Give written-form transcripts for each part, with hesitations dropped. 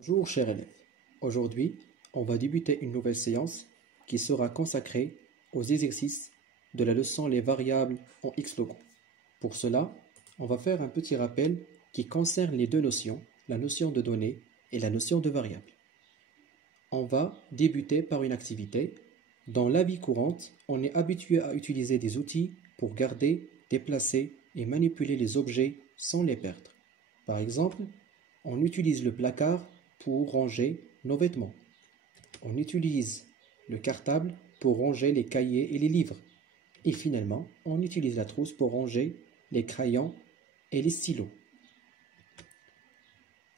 Bonjour chers élèves, aujourd'hui on va débuter une nouvelle séance qui sera consacrée aux exercices de la leçon Les variables en Xlogo. Pour cela, on va faire un petit rappel qui concerne les deux notions, la notion de données et la notion de variable. On va débuter par une activité. Dans la vie courante, on est habitué à utiliser des outils pour garder, déplacer et manipuler les objets sans les perdre. Par exemple, on utilise le placard pour ranger nos vêtements. On utilise le cartable pour ranger les cahiers et les livres. Et finalement, on utilise la trousse pour ranger les crayons et les stylos.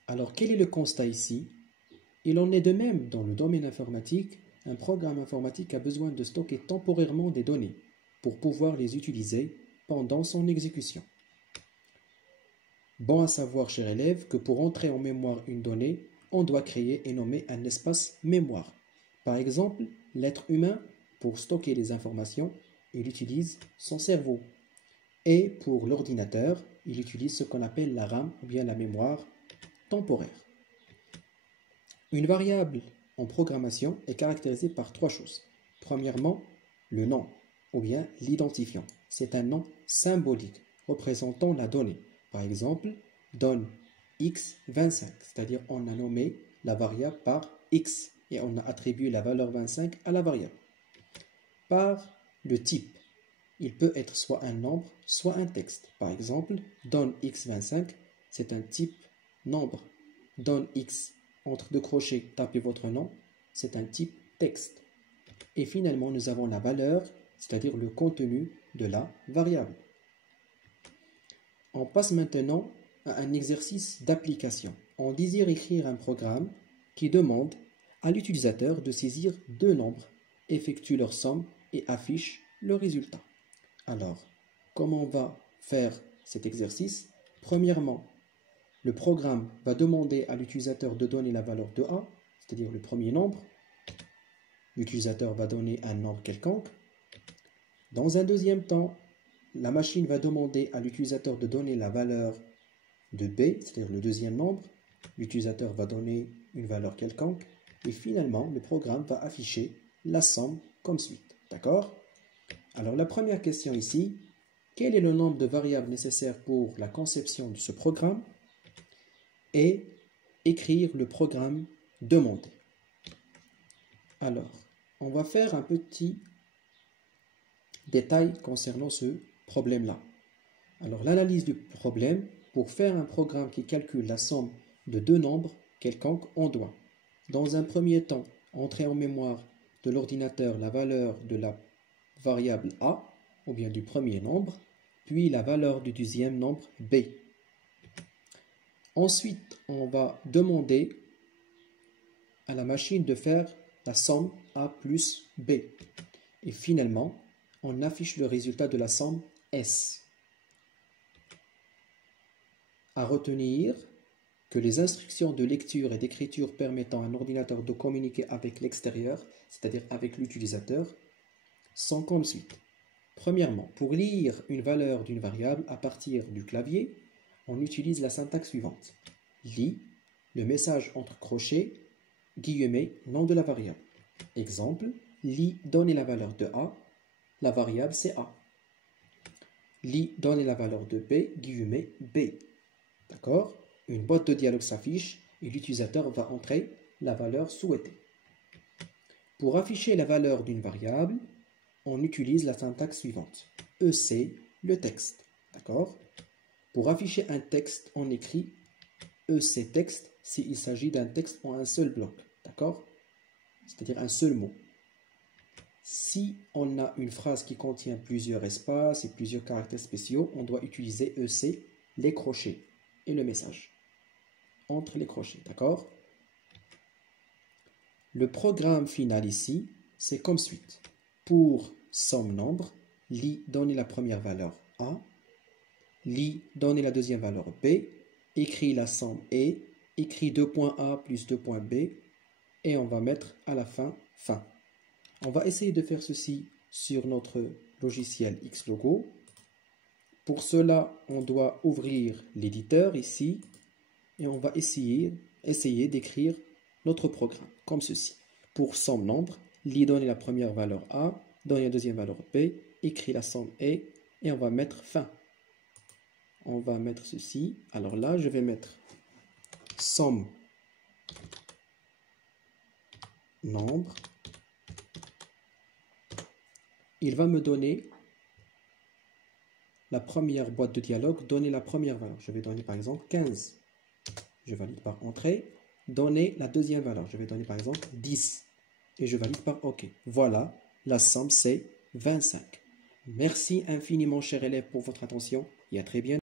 Alors, quel est le constat ici? Il en est de même dans le domaine informatique. Un programme informatique a besoin de stocker temporairement des données pour pouvoir les utiliser pendant son exécution. Bon à savoir, chers élèves, que pour entrer en mémoire une donnée, on doit créer et nommer un espace mémoire. Par exemple, l'être humain, pour stocker les informations, il utilise son cerveau. Et pour l'ordinateur, il utilise ce qu'on appelle la RAM, ou bien la mémoire temporaire. Une variable en programmation est caractérisée par trois choses. Premièrement, le nom, ou bien l'identifiant. C'est un nom symbolique représentant la donnée. Par exemple, donne x25, c'est-à-dire on a nommé la variable par x et on a attribué la valeur 25 à la variable. Par le type, il peut être soit un nombre, soit un texte. Par exemple, donne x25, c'est un type nombre. Donne x, entre deux crochets, tapez votre nom, c'est un type texte. Et finalement, nous avons la valeur, c'est-à-dire le contenu de la variable. On passe maintenant à un exercice d'application. On désire écrire un programme qui demande à l'utilisateur de saisir deux nombres, effectue leur somme et affiche le résultat. Alors, comment on va faire cet exercice? Premièrement, le programme va demander à l'utilisateur de donner la valeur de A, c'est-à-dire le premier nombre. L'utilisateur va donner un nombre quelconque. Dans un deuxième temps, la machine va demander à l'utilisateur de donner la valeur de B, c'est-à-dire le deuxième nombre. L'utilisateur va donner une valeur quelconque. Et finalement, le programme va afficher la somme comme suite. D'accord? Alors, la première question ici, quel est le nombre de variables nécessaires pour la conception de ce programme? Et écrire le programme demandé. Alors, on va faire un petit détail concernant ce problème-là. Alors, l'analyse du problème, pour faire un programme qui calcule la somme de deux nombres quelconques, on doit, dans un premier temps, entrer en mémoire de l'ordinateur la valeur de la variable A, ou bien du premier nombre, puis la valeur du deuxième nombre B. Ensuite, on va demander à la machine de faire la somme A plus B. Et finalement, on affiche le résultat de la somme S. À retenir que les instructions de lecture et d'écriture permettant à un ordinateur de communiquer avec l'extérieur, c'est-à-dire avec l'utilisateur, sont comme suite. Premièrement, pour lire une valeur d'une variable à partir du clavier, on utilise la syntaxe suivante. Lis le message entre crochets, guillemets, nom de la variable. Exemple, lis donner la valeur de A, la variable c'est A. Lis donner la valeur de B, guillemets, B. D'accord? Une boîte de dialogue s'affiche et l'utilisateur va entrer la valeur souhaitée. Pour afficher la valeur d'une variable, on utilise la syntaxe suivante. EC, le texte. D'accord? Pour afficher un texte, on écrit EC texte s'il s'agit d'un texte en un seul bloc. D'accord? C'est-à-dire un seul mot. Si on a une phrase qui contient plusieurs espaces et plusieurs caractères spéciaux, on doit utiliser EC, les crochets et le message. Entre les crochets. D'accord? Le programme final ici, c'est comme suite. Pour somme nombre, lis donner la première valeur A, lis donner la deuxième valeur B, écrit la somme et, écrit 2.A plus 2.B, et on va mettre à la fin, fin. On va essayer de faire ceci sur notre logiciel Xlogo. Pour cela, on doit ouvrir l'éditeur ici, et on va essayer essayer d'écrire notre programme, comme ceci. Pour somme nombre, donner la première valeur A, donner la deuxième valeur B, écrit la somme et on va mettre fin. On va mettre ceci. Alors là, je vais mettre somme nombre. Il va me donner la première boîte de dialogue, donner la première valeur. Je vais donner par exemple 15. Je valide par entrée. Donner la deuxième valeur. Je vais donner par exemple 10. Et je valide par OK. Voilà, la somme c'est 25. Merci infiniment, chers élèves, pour votre attention et à très bientôt.